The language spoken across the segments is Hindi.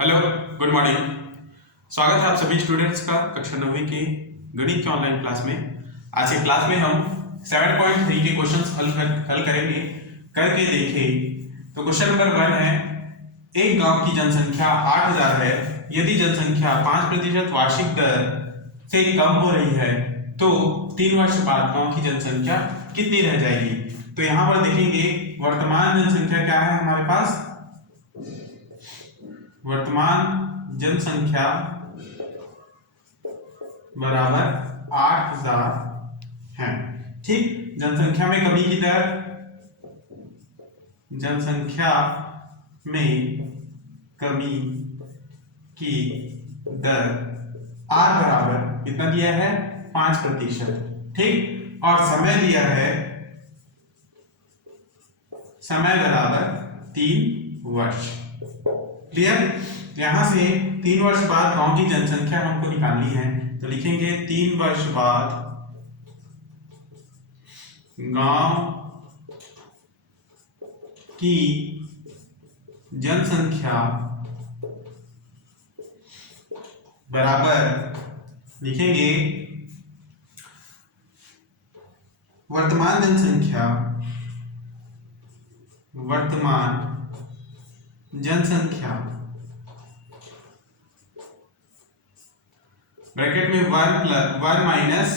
Hello, good morning. स्वागत है आप सभी स्टूडेंट्स का कक्षा 9वीं की गणित की ऑनलाइन क्लास में। आज की क्लास में हम 7.3 के क्वेश्चंस हल करेंगे। करके देखें तो क्वेश्चन नंबर 1 है, एक गांव की जनसंख्या 8000 है। यदि जनसंख्या 5% वार्षिक दर से कम हो रही है तो 3 वर्ष बाद गांव की जनसंख्या कितनी रह जाएगी। तो यहाँ पर देखेंगे वर्तमान जनसंख्या क्या है हमारे पास। वर्तमान जनसंख्या बराबर 8000 है। ठीक, जनसंख्या में कमी की दर, जनसंख्या में कमी की दर आर बराबर कितना दिया है 5%। ठीक, और समय दिया है, समय बराबर 3 वर्ष। क्लियर। यहां से 3 वर्ष बाद गांव की जनसंख्या हमको निकालनी है तो लिखेंगे 3 वर्ष बाद गांव की जनसंख्या बराबर लिखेंगे वर्तमान जनसंख्या, वर्तमान जनसंख्या ब्रैकेट में 1 माइनस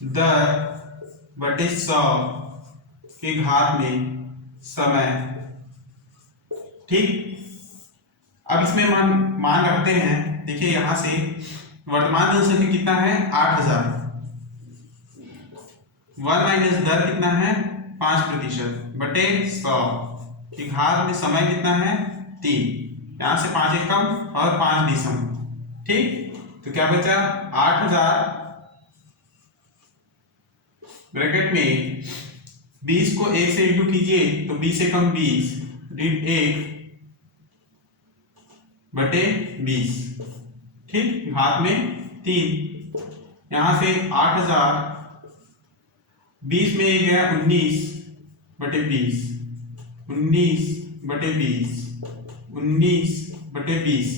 10/100 के घात में समय। ठीक, अब इसमें मान रखते हैं। देखिए यहां से वर्तमान जनसंख्या कितना है 8000, 1 माइनस दर कितना है 5%/100 की घात में समय कितना है 3। यहां से 5 एकम और 5 दशम। ठीक, तो क्या बचा 8000 ब्रैकेट में 20 को 1 से इंटू कीजिए तो 20 एकम 20 ऋण 1/20। ठीक, घात में 3। यहां से 8000 20 में 1 गया 19/20, 19/20, 19/20।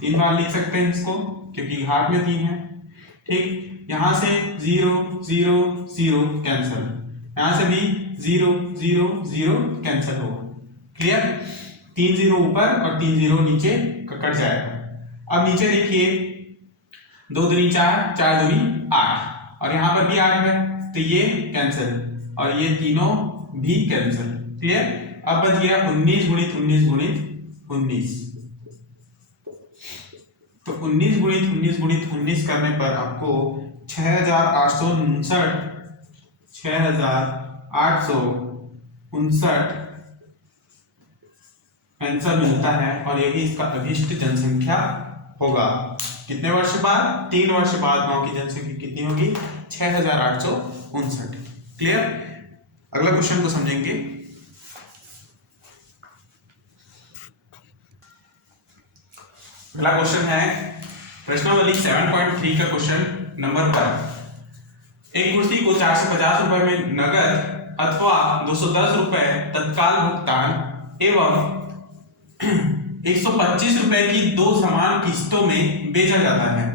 3 बार लिख सकते हैं इसको क्योंकि घात में 3 है। ठीक, यहां से 0 0 0 कैंसिल, यहां से भी 0 0 0 कैंसिल होगा। क्लियर। 3 0 ऊपर और 3 0 नीचे कट जाएगा। अब नीचे देखिए 2 दूनी 4, 4 दूनी 8 और यहां पर भी 8 है तो ये कैंसिल और ये तीनों भी कैंसिल। क्लियर। अब बच गया 19 गुणित 19 गुणित 19। तो 19 गुणित 19 गुणित 19 करने पर आपको 6859 आंसर मिलता है और यही इसका अभिष्ट जनसंख्या होगा। कितने वर्ष बाद 3 वर्ष बाद गांव की जनसंख्या कितनी होगी 6859। क्लियर। अगला क्वेश्चन को समझेंगे। अगला क्वेश्चन है प्रश्नावली 7.3 का क्वेश्चन नंबर 1। एक कुर्सी को 450 रुपए में नगद अथवा 210 रुपए तत्काल भुगतान एवं 125 रुपए की 2 समान किस्तों में बेचा जाता है।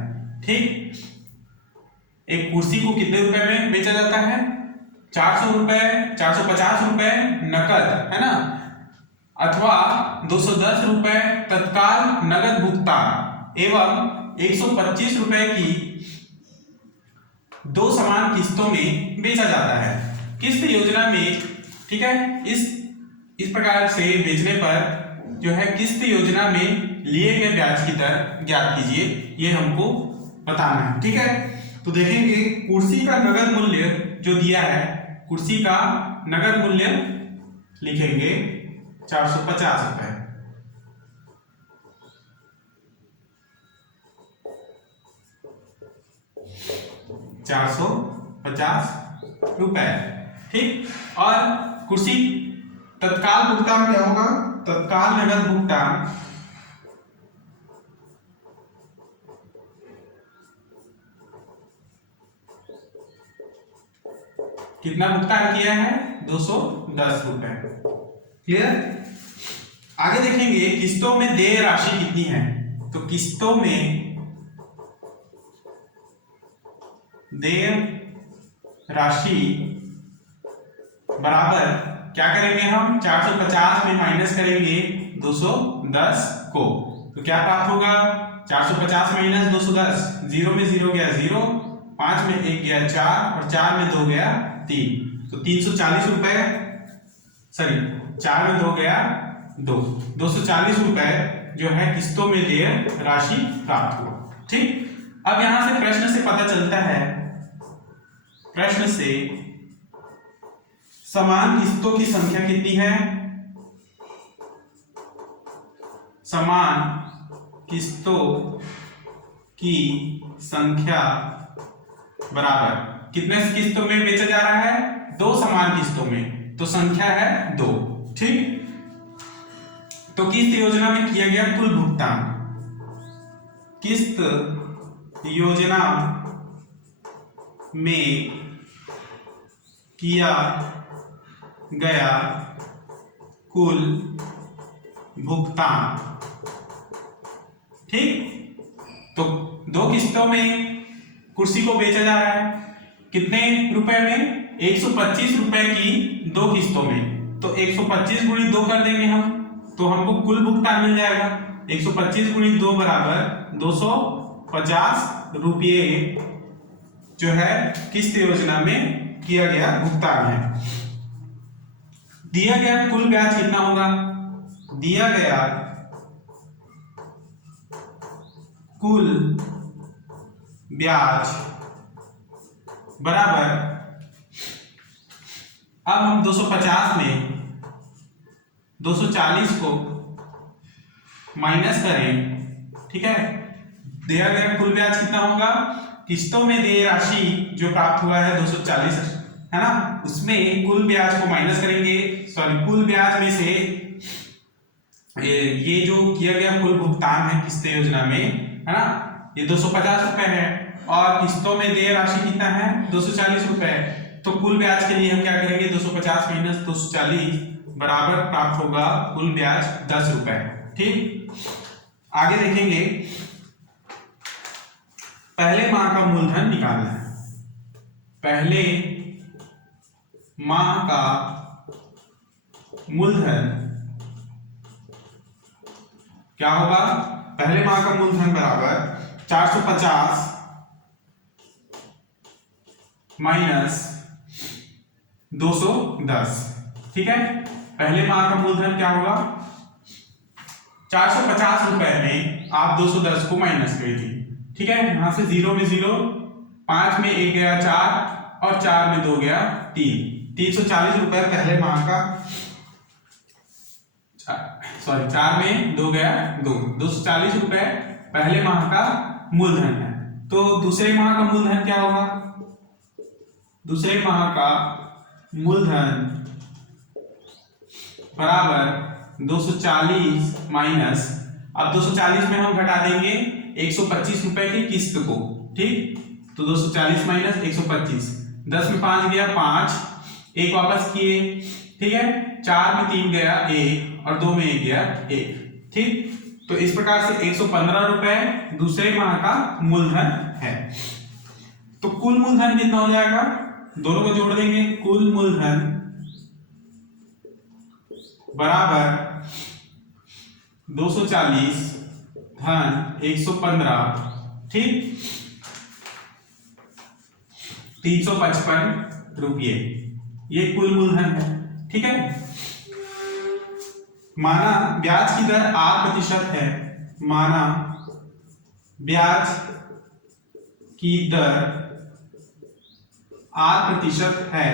ठीक, एक कुर्सी को कितने रुपए में बेचा जाता है 400 रुपए, 450 रुपए नकद है ना, अथवा 210 रुपए तत्काल नगद भुगतान एवं 125 रुपए की 2 समान किस्तों में बेचा जाता है। किस्त योजना में, ठीक है, इस प्रकार से बेचने पर जो है किस्त योजना में लिए गए ब्याज की दर ज्ञात कीजिए, ये हमको बताना है। ठीक है, तो देखेंगे कुर्सी का नगद मूल्य जो दिया है, कुर्सी का नगद मूल्य लिखेंगे 450 रुपए। ₹450। ठीक, और कुर्सी तत्काल भुगतान क्या होगा, तत्काल नगद भुगतान कितना भुगतान किया है 210 रुपए। क्लियर। आगे देखेंगे किस्तों में देय राशि कितनी है। तो किस्तों में देय राशि बराबर क्या करेंगे हम, 450 में माइनस करेंगे 210 को, तो क्या प्राप्त होगा, 450 माइनस 210, 0 में 0 गया 0, 5 में 1 गया 4 और 4 में 2 गया 3, तो 340 रुपए, सॉरी 4 में 2 गया 2, 240 रुपए जो है किस्तों में देय राशि प्राप्त हुआ। ठीक, अब यहां से प्रश्न से पता चलता है, प्रश्न से समान किस्तों की संख्या कितनी है, समान किस्तों की संख्या बराबर कितने किस्तों में बेचा जा रहा है, 2 समान किस्तों में, तो संख्या है 2। ठीक, तो किस्त योजना में किया गया कुल भुगतान, किस्त योजना में किया गया कुल भुगतान। ठीक, तो 2 किस्तों में कुर्सी को बेचा जा रहा है, कितने रुपए में, 125 रुपए की 2 किस्तों में, तो 125 गुणी 2 कर देंगे हम, तो हमको कुल भुगतान मिल जाएगा, 125 गुणी 2 बराबर 250 रुपये जो है किस्त योजना में किया गया भुगतान है। दिया गया कुल ब्याज कितना होगा, दिया गया कुल ब्याज बराबर, अब हम 250 में 240 को माइनस करें। ठीक है, दिया गया कुल ब्याज कितना होगा, किस्तों में देय राशि जो प्राप्त हुआ है 240 है ना, उसमें कुल ब्याज को माइनस करेंगे, सॉरी कुल ब्याज में से ये जो किया गया कुल भुगतान है किस्त योजना में, है ना, ये 250 रुपए है और किस्तों में देय राशि कितना है 240 रुपए, तो कुल ब्याज के लिए हम क्या करेंगे, 250 माइनस 240 बराबर प्राप्त होगा कुल ब्याज 10 रुपए। ठीक, आगे देखेंगे, पहले माह का मूलधन निकालना है, पहले माह का मूलधन क्या होगा, पहले माह का मूलधन बराबर 450 माइनस 210। ठीक है, पहले माह का मूलधन क्या होगा, 450 रुपए में आप 210 को माइनस कर दी। ठीक है, यहां से 0 में 0, 5 में 1 गया 4 और 4 में 2 गया 3, 340 रुपए पहले माह का, सॉरी 4 में 2 गया 2, 240 रुपए पहले माह का मूलधन है। तो दूसरे माह का मूलधन क्या होगा, दूसरे माह का मूलधन बराबर 240 माइनस, अब 240 में हम घटा देंगे 125 रुपए की किस्त को। ठीक, तो 240 माइनस 125, 10 में 5 गया 5, 1 वापस किए। ठीक है, 4 में 3 गया 1 और 2 में 1 गया 1। ठीक, तो इस प्रकार से 115 रुपए दूसरे माह का मूलधन है। तो कुल मूलधन कितना हो जाएगा, दोनों को जोड़ देंगे, कुल मूलधन बराबर 240 धन 115, ठीक, 355 रुपये, ये कुल मूलधन है। ठीक है, माना ब्याज की दर 8% है, माना ब्याज की दर 8% है,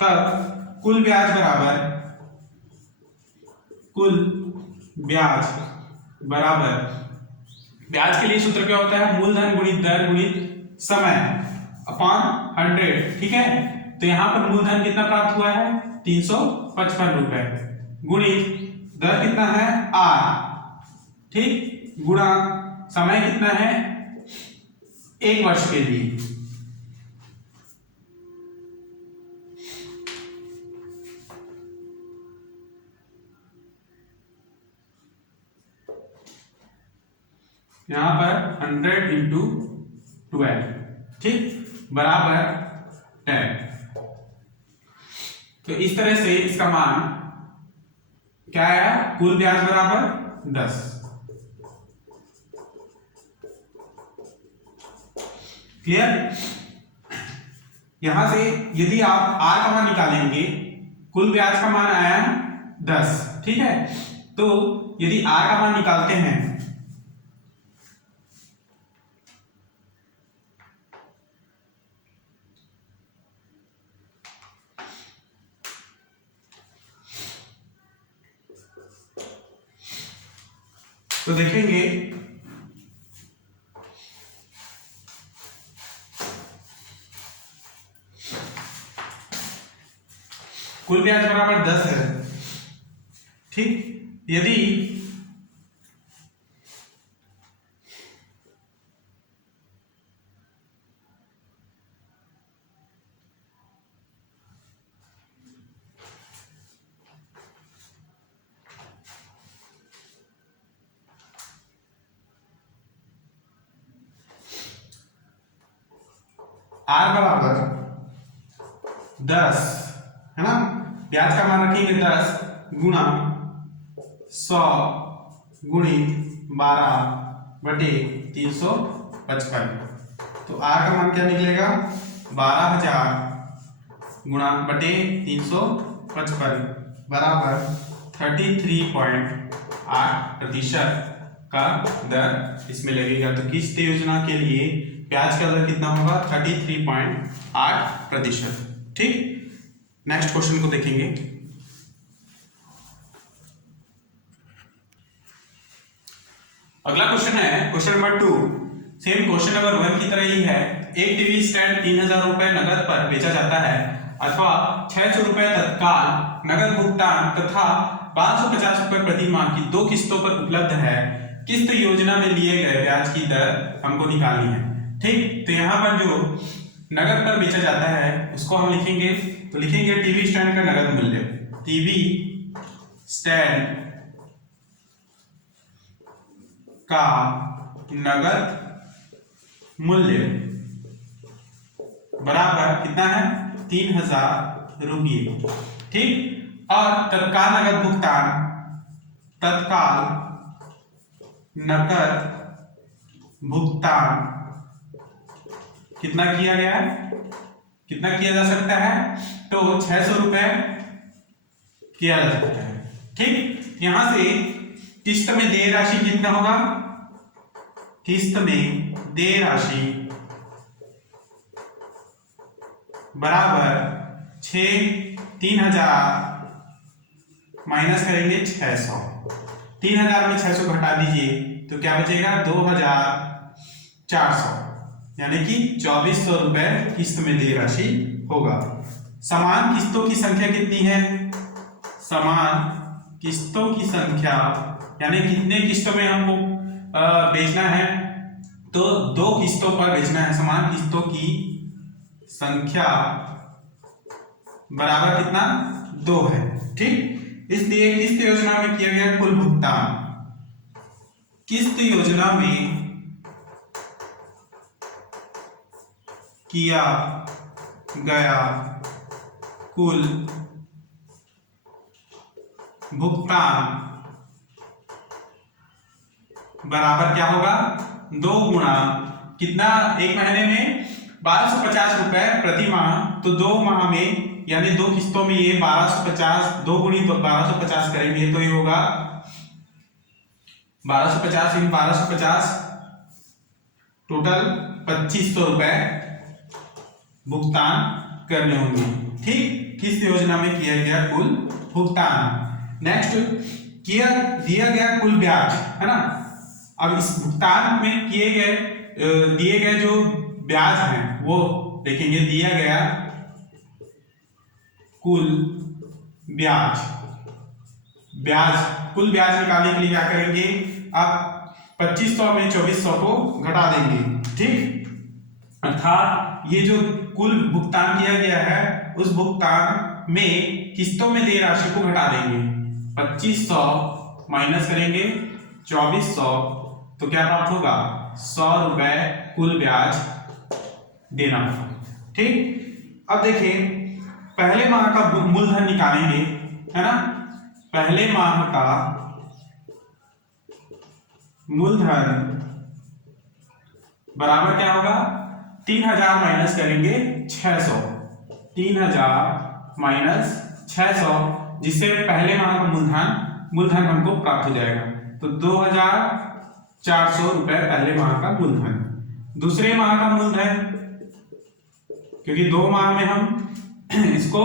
तब कुल ब्याज बराबर, कुल ब्याज बराबर, ब्याज के लिए सूत्र क्या होता है, मूलधन गुणित दर गुणित समय अपॉन 100। ठीक है, तो यहां पर मूलधन कितना प्राप्त हुआ है 355 रुपए, गुणित दर कितना है 8, ठीक, गुणा समय कितना है 1 वर्ष के लिए। यहाँ पर 100 इंटू 12, ठीक, बराबर 10। तो इस तरह से इसका मान क्या आया, कुल ब्याज बराबर 10। क्लियर। यहां से यदि आप आर का मान निकालेंगे, कुल ब्याज का मान आया 10, ठीक है। तो यदि आर का मान निकालते हैं तो देखेंगे कुल ब्याज बराबर 10 है, ठीक। यदि आर बराबर 10 है ना, ब्याज का मान रखेंगे 10 गुणा 100 गुणित 12/355। तो आर का मान क्या निकलेगा, 12,000 गुणा बटे 355 बराबर 33.8% का दर इसमें लगेगा। तो किस्त योजना के लिए ब्याज का दर कितना होगा, 33.8%, ठीक। नेक्स्ट क्वेश्चन को देखेंगे। अगला क्वेश्चन है question number 2। Same question number 1 की तरह ही है। एक टीवी स्टैंड 3,000 रुपए नगद पर बेचा जाता है अथवा 600 रुपए तत्काल नगद भुगतान तथा 550 रुपए प्रति माह की 2 किस्तों पर उपलब्ध है। किस्त योजना में लिए गए ब्याज की दर हमको निकालनी है, ठीक। तो यहाँ पर जो नगद पर बेचा जाता है उसको हम लिखेंगे, तो लिखेंगे टीवी स्टैंड का नगद मूल्य, टीवी स्टैंड का नगद मूल्य बराबर कितना है, 3,000 रुपये, ठीक। और तत्काल नगद भुगतान, तत्काल नगद भुगतान कितना किया गया है, कितना किया जा सकता है, तो 600 रुपए किया जा सकता है, ठीक। यहां से किस्त में देय राशि कितना होगा, किस्त में देय राशि बराबर 3,000 माइनस करेंगे 600, 3,000 में 600 घटा दीजिए तो क्या बचेगा, 2,400, यानी कि 2,400 रुपए किस्त में देय राशि होगा। समान किस्तों की संख्या कितनी है, समान किस्तों की संख्या यानी कितने किस्तों में हमको बेचना है, तो 2 किस्तों पर बेचना है। समान किस्तों की संख्या बराबर कितना, 2 है, ठीक। इसलिए किस्त योजना में किया गया कुल भुगतान, किस्त योजना में किया गया कुल भुगतान बराबर क्या होगा, 2 गुणा कितना, एक महीने में 1250 रुपए प्रति माह, तो 2 माह में यानी 2 किस्तों में ये 1250, 2 गुणी तो 1250 करेंगे तो ये होगा 1250 × 1250, टोटल 2,500 रुपए भुगतान करने होंगे, ठीक। किस योजना में किया गया कुल भुगतान। नेक्स्ट दिया गया कुल ब्याज, है ना। अब इस भुगतान में दिए गए जो ब्याज हैं वो देखेंगे, दिया गया कुल ब्याज, कुल ब्याज निकालने के लिए क्या करेंगे, अब 2,500 में 2,400 को घटा देंगे, ठीक। अर्थात ये जो कुल भुगतान किया गया है उस भुगतान में किस्तों में देय राशि को घटा देंगे, 2,500 माइनस करेंगे 2,400, तो क्या प्राप्त होगा, 100 रुपए कुल ब्याज देना होगा। ठीक, अब देखिए पहले माह का मूलधन निकालेंगे, है ना। पहले माह का मूलधन बराबर क्या होगा, 3000 माइनस करेंगे 600, 3000 माइनस 600, जिससे पहले माह का मूलधन हमको प्राप्त हो जाएगा। तो 2400 रुपए पहले माह का मूलधन। दूसरे माह का मूलधन, क्योंकि 2 माह में हम इसको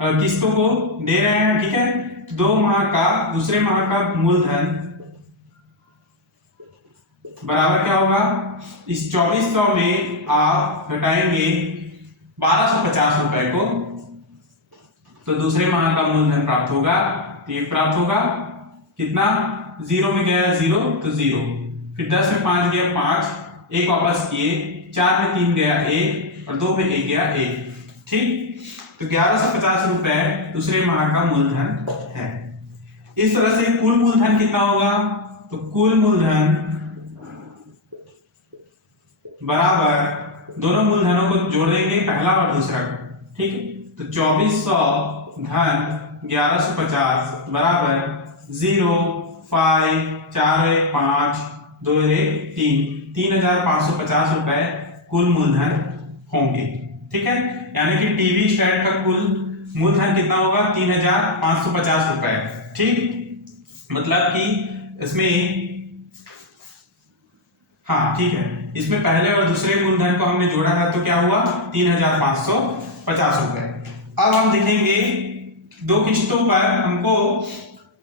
किस्तों को दे रहे हैं, ठीक है। 2 माह का, दूसरे माह का मूलधन बराबर क्या होगा, इस 2400 में आप घटाएंगे 1250 रुपए को, तो दूसरे माह का मूलधन प्राप्त होगा। तो ये प्राप्त होगा कितना, 0 में गया 0 तो 0, फिर 10 में 5 गया 5, 1 वापस किए, 4 में 3 गया 1 और 2 में 1 गया 1। ठीक, तो 1150 रुपए दूसरे माह का मूलधन है। इस तरह से कुल मूलधन कितना होगा, तो कुल मूलधन बराबर, दोनों मूलधनों को जोड़ देंगे, पहला और दूसरा। ठीक, तो 2400 धन 1150 बराबर 0 5 4 5 2 3, 3550 रुपए कुल मूलधन होंगे। ठीक है, यानी कि टीवी स्टैट का कुल मूलधन कितना होगा, 3550 रुपए। ठीक, मतलब कि इसमें, हाँ ठीक है, इसमें पहले और दूसरे मूलधन को हमने जोड़ा था, तो क्या हुआ, 3550 रुपए। अब हम देखेंगे 2 किस्तों पर हमको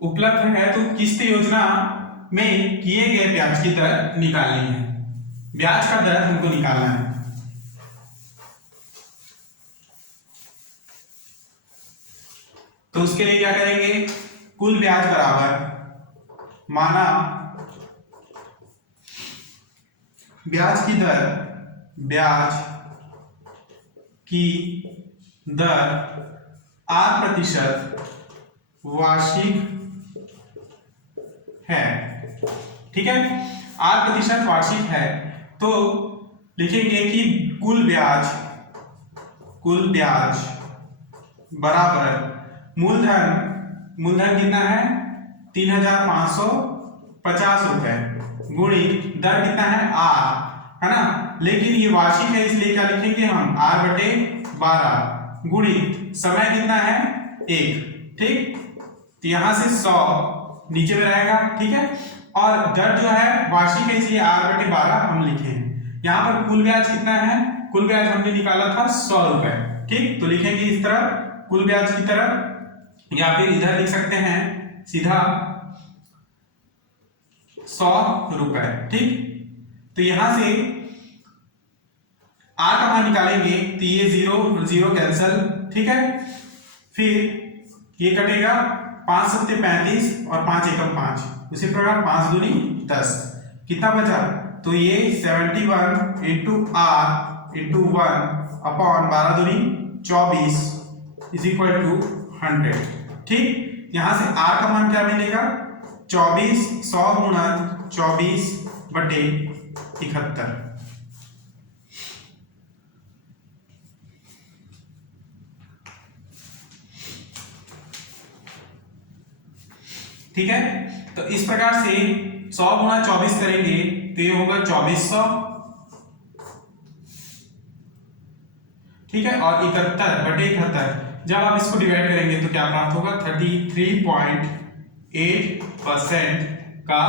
उपलब्ध है, तो किस्त योजना में किए गए ब्याज की दर निकालनी है, ब्याज का दर हमको निकालना है। तो उसके लिए क्या करेंगे, कुल ब्याज बराबर, माना ब्याज की दर 8% वार्षिक है। ठीक है, 8% वार्षिक है, तो लिखेंगे कि कुल ब्याज बराबर मूलधन कितना है, 3550 रुपए, गुणी दर कितना है, आर, है ना। लेकिन ये वार्षिक है, इसलिए क्या लिखेंगे हम, R/12 गुणी समय कितना है, 1। ठीक, तो यहां से 100 नीचे में रहेगा। ठीक है, और दर जो है वार्षिक है, इसलिए R/12 हम लिखे हैं। यहां पर कुल ब्याज कितना है, कुल ब्याज हमने निकाला था 100 रुपए। ठीक, तो लिखेंगे इस तरह कुल ब्याज की तरफ, या फिर इधर लिख सकते हैं सीधा 100 रुपए। ठीक, तो यहां से R का मान निकालेंगे, तो ये 0 0 कैंसल। ठीक है, फिर ये कटेगा, 5 7 35 और 5 एकम 5, उसी प्रकार 5 दूनी 10, कितना बचा, तो ये 71 इंटू R इंटू 1 अपॉन 12 दूनी 24 इज इक्वल टू 100। ठीक, यहां से R का मान क्या मिलेगा, 24 100 गुणा 24 बटे 71। ठीक है, तो इस प्रकार से 100 गुणा 24 करेंगे तो ये होगा 2400। ठीक है, और 71 बटे 71, जब आप इसको डिवाइड करेंगे तो क्या प्राप्त होगा, 33.8% का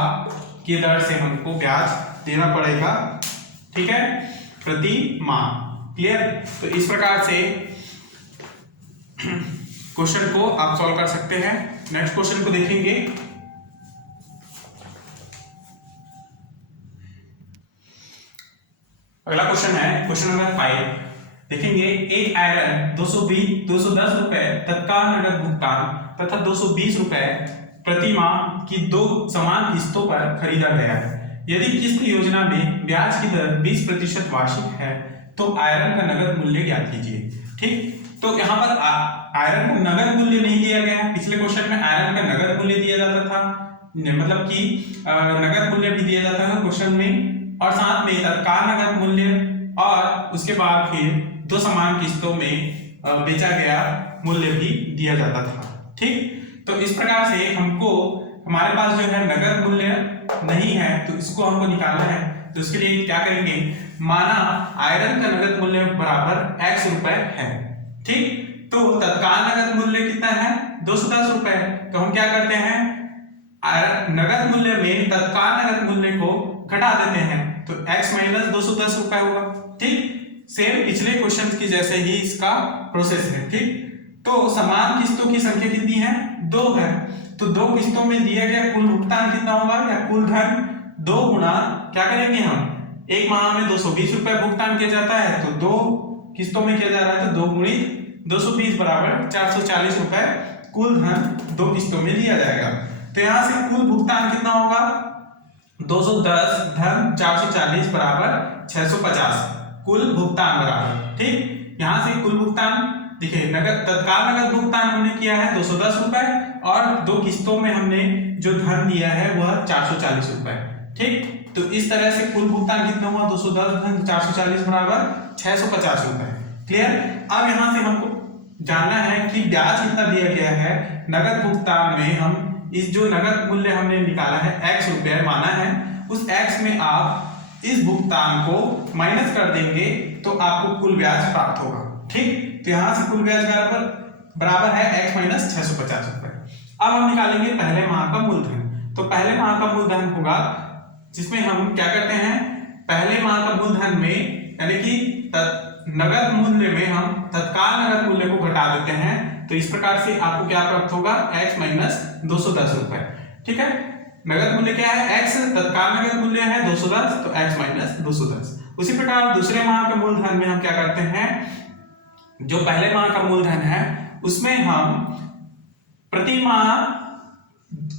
की दर से हमको ब्याज देना पड़ेगा। ठीक है, प्रति माह। क्लियर, तो इस प्रकार से क्वेश्चन को आप सॉल्व कर सकते हैं। नेक्स्ट क्वेश्चन को देखेंगे। अगला क्वेश्चन है क्वेश्चन नंबर 5। देखेंगे, एक आयरन 210 रुपए तत्काल नगद भुगतान तथा 220 रुपए प्रति माह की 2 समान किस्तों पर खरीदा गया है। यदि किस्त योजना में ब्याज की दर 20% वार्षिक है तो आयरन का नगद मूल्य ज्ञात कीजिए। ठीक, तो यहाँ पर आयरन का नगद मूल्य नहीं दिया गया है। पिछले क्वेश्चन में आयरन का नगद मूल्य दिया जाता था, मतलब कि नगद मूल्य भी दिया जाता है क्वेश्चन में, और साथ में तत्काल नगद मूल्य और उसके बाद फिर दो समान किस्तों में बेचा गया मूल्य भी दिया जाता था। ठीक, तो इस प्रकार से हमको हमारे पास जो है नगद मूल्य नहीं है तो इसको हमको निकालना है। तो उसके लिए क्या करेंगे, माना आयरन का नगद मूल्य बराबर x रुपए है। ठीक, तो तत्काल नगद मूल्य कितना है 210 रुपए। तो हम क्या करते हैं, नगद मूल्य में तत्काल नगद मूल्य को घटा देते हैं तो x माइनस 210 रुपए होगा। ठीक, सेम पिछले क्वेश्चन की जैसे ही इसका प्रोसेस है। ठीक, तो समान किस्तों की संख्या कितनी है, 2 है। तो 2 किस्तों में दिया गया कुल भुगतान कितना होगा, या कुल धन 2 गुना क्या करेंगे हम, एक माह में 220 रुपए भुगतान किया जाता है तो 2 किस्तों में किया जा रहा है तो 2 गुणित 220 बराबर 440 रुपए कुल धन 2 किस्तों में दिया जाएगा। तो यहां से कुल भुगतान कितना होगा, 210 धन 440 बराबर 650 कुल भुगतान बराबर। ठीक, यहां से कुल भुगतान देखिए, नगद तत्काल नगद भुगतान हमने किया है 210 रुपए और 2 किस्तों में हमने जो धन दिया है वह 440 रुपए। ठीक, तो इस तरह से कुल भुगतान कितना हुआ, 210 धन 440 बराबर 650 रुपए। क्लियर। अब यहां से हमको जानना है कि ब्याज कितना दिया गया है नगद भुगतान में। हम इस जो नगद मूल्य हमने निकाला है x रुपए माना है, उस x में आप इस भुगतान को माइनस कर देंगे तो आपको कुल ब्याज प्राप्त होगा। ठीक, तो यहां से कुल ब्याज बराबर है x माइनस 650 रुपए। अब हम निकालेंगे पहले माह का मूलधन। तो पहले माह का मूलधन होगा जिसमें हम क्या करते हैं, पहले माह का मूलधन में यानी कि नगद मूल्य में हम तत्काल नगद मूल्य को घटा देते हैं तो इस प्रकार से आपको क्या प्राप्त होगा, x माइनस 210 रुपए। ठीक है, नगद मूल्य क्या है x, तत्काल नगद मूल्य है 210 तो x माइनस 210। उसी प्रकार दूसरे माह के मूलधन में हम क्या करते हैं, जो पहले माह का मूलधन है उसमें हम प्रति माह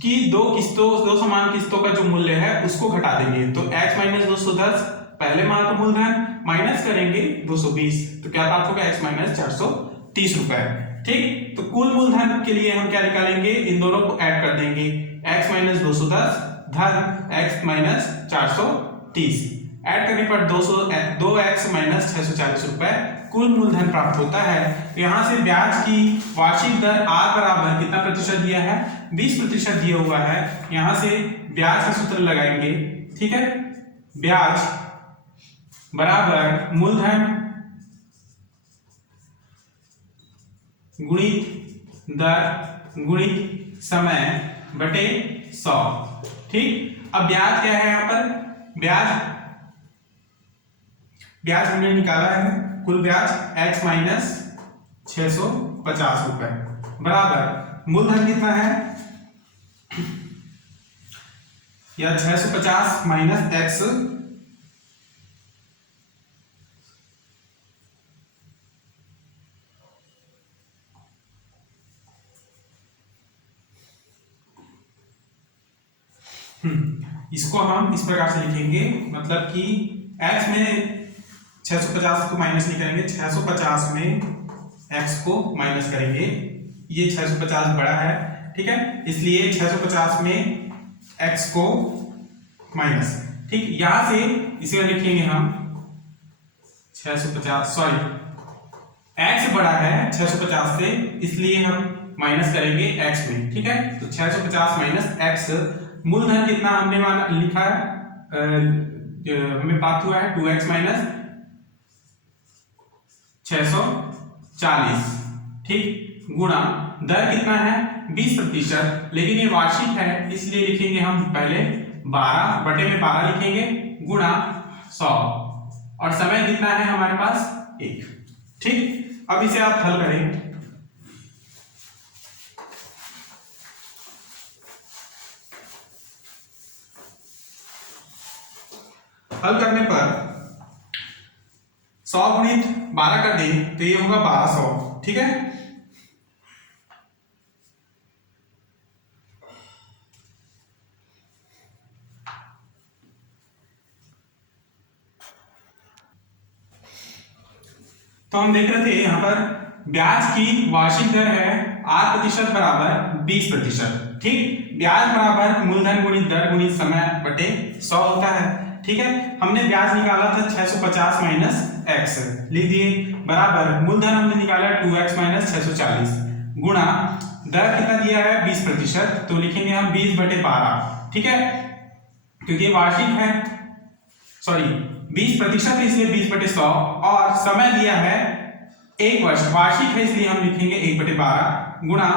की 2 किस्तों 2 समान किस्तों का जो मूल्य है उसको घटा देंगे। तो x माइनस 210 पहले माह का मूलधन माइनस करेंगे 220 तो क्या प्राप्त होगा, x माइनस 430 रुपए। ठीक, तो कुल मूलधन के लिए हम क्या निकालेंगे, इन दोनों को ऐड कर देंगे, x माइनस 210 धन x माइनस 430 ऐड करने पर 2x माइनस 640 रुपए कुल मूलधन प्राप्त होता है। यहां से ब्याज की वार्षिक दर r बराबर कितना प्रतिशत दिया है, 20% दिया हुआ है। यहां से ब्याज का सूत्र लगाएंगे। ठीक है, ब्याज बराबर मूलधन गुणित दर गुणित समय बटे 100। ठीक, अब ब्याज क्या है, यहाँ पर ब्याज हमने निकाला है, कुल ब्याज x माइनस 650 रुपए बराबर मूलधन कितना है, या 650 माइनस x इसको हम इस प्रकार से लिखेंगे, मतलब कि x में 650 को माइनस नहीं करेंगे, 650 में x को माइनस करेंगे। ये 650 बड़ा है, ठीक है, इसलिए 650 में x को माइनस। ठीक, यहां से इसे लिखेंगे हम 650, सॉरी x बड़ा है 650 से इसलिए हम माइनस करेंगे x में। ठीक है, तो 650 माइनस x मूलधन कितना हमने लिखा है, हमें प्राप्त हुआ है 2x माइनस 640। ठीक, गुणा दर कितना है 20%, लेकिन ये वार्षिक है इसलिए लिखेंगे हम पहले 12 बटे में 12 लिखेंगे गुणा 100 और समय कितना है हमारे पास 1। ठीक, अब इसे आप हल करें। हल करने पर 100 गुणित 12 कर दें तो ये होगा 1200। ठीक है, तो हम देख रहे थे यहां पर ब्याज की वार्षिक दर है आर प्रतिशत बराबर 20%। ठीक, ब्याज बराबर मूलधन गुणित दर गुणित समय बटे 100 होता है। ठीक है, हमने ब्याज निकाला था 650 माइनस एक्स, लिख दिए, बराबर मूलधन हमने निकाला 2x माइनस 640 गुणा दर कितना दिया है 20%, तो लिखेंगे हम 20/12। ठीक है, क्योंकि वार्षिक है, सॉरी 20% इसलिए 20/100, और समय दिया है 1 वर्ष, वार्षिक है इसलिए हम लिखेंगे 1/12 गुणा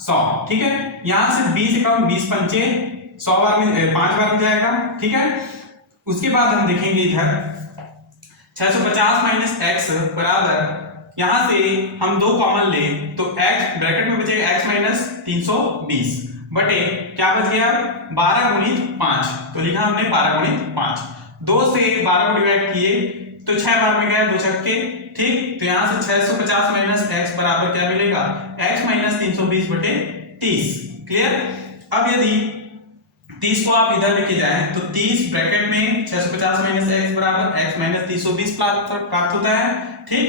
100। ठीक है, यहां से 20 एकाउंट 20 पंचे 100 बार में 5 बार में जाएगा। ठीक है, उसके बाद हम देखेंगे इधर 650 माइनस एक्स बराबर, यहां से हम 2 कॉमन ले तो x ब्रैकेट में बचेगा x माइनस 320 बटे क्या बच गया 12 गुणित 5, तो लिखा हमने 12 गुणित 5। 2 से 12 को डिवाइड किए तो 6 बार में गया 2 छक्के। ठीक, तो यहां से 650 माइनस x बराबर क्या मिलेगा x माइनस 320 बटे 30। क्लियर। अब यदि 30 को आप इधर लेके जाएं तो 30 ब्रैकेट में 650 माइनस x बराबर x माइनस 320 प्राप्त होता है। ठीक,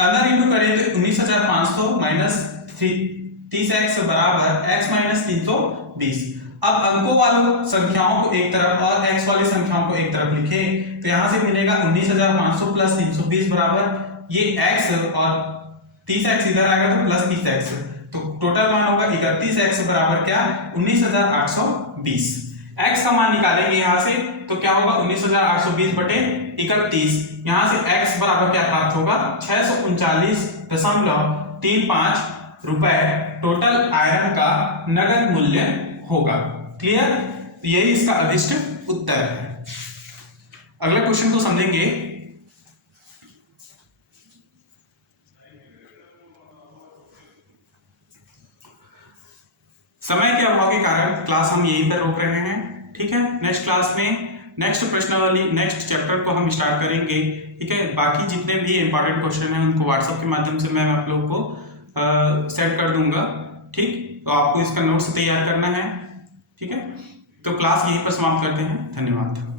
अंदर इंटू करें तो 19500 माइनस 30x बराबर x माइनस 320। अब अंकों वालों संख्याओं को एक तरफ और x वाली संख्याओं को एक तरफ लिखें तो यहां से मिलेगा 19500 प्लस 320 बराबर ये x और 30x इधर आएगा तो प्लस 30x, तो टोटल मान होगा 31x बराबर क्या 19820। x का मान निकालेंगे यहां से तो क्या होगा 19820 बटे 31। यहां से x बराबर क्या प्राप्त होगा 639.35 रुपए टोटल आयरन का नगद मूल्य होगा। क्लियर, यही इसका अभिष्ट उत्तर है। अगले क्वेश्चन को समझेंगे। समय के अभाव के कारण क्लास हम यहीं पर रोक रहे हैं। ठीक है, नेक्स्ट क्लास में नेक्स्ट प्रश्नावली नेक्स्ट चैप्टर को हम स्टार्ट करेंगे। ठीक है, बाकी जितने भी इंपॉर्टेंट क्वेश्चन हैं उनको व्हाट्सएप के माध्यम से मैं आप लोगों को सेंड कर दूंगा। ठीक, तो आपको इसका नोट्स तैयार करना है। ठीक है, तो क्लास यहीं पर समाप्त करते हैं। धन्यवाद।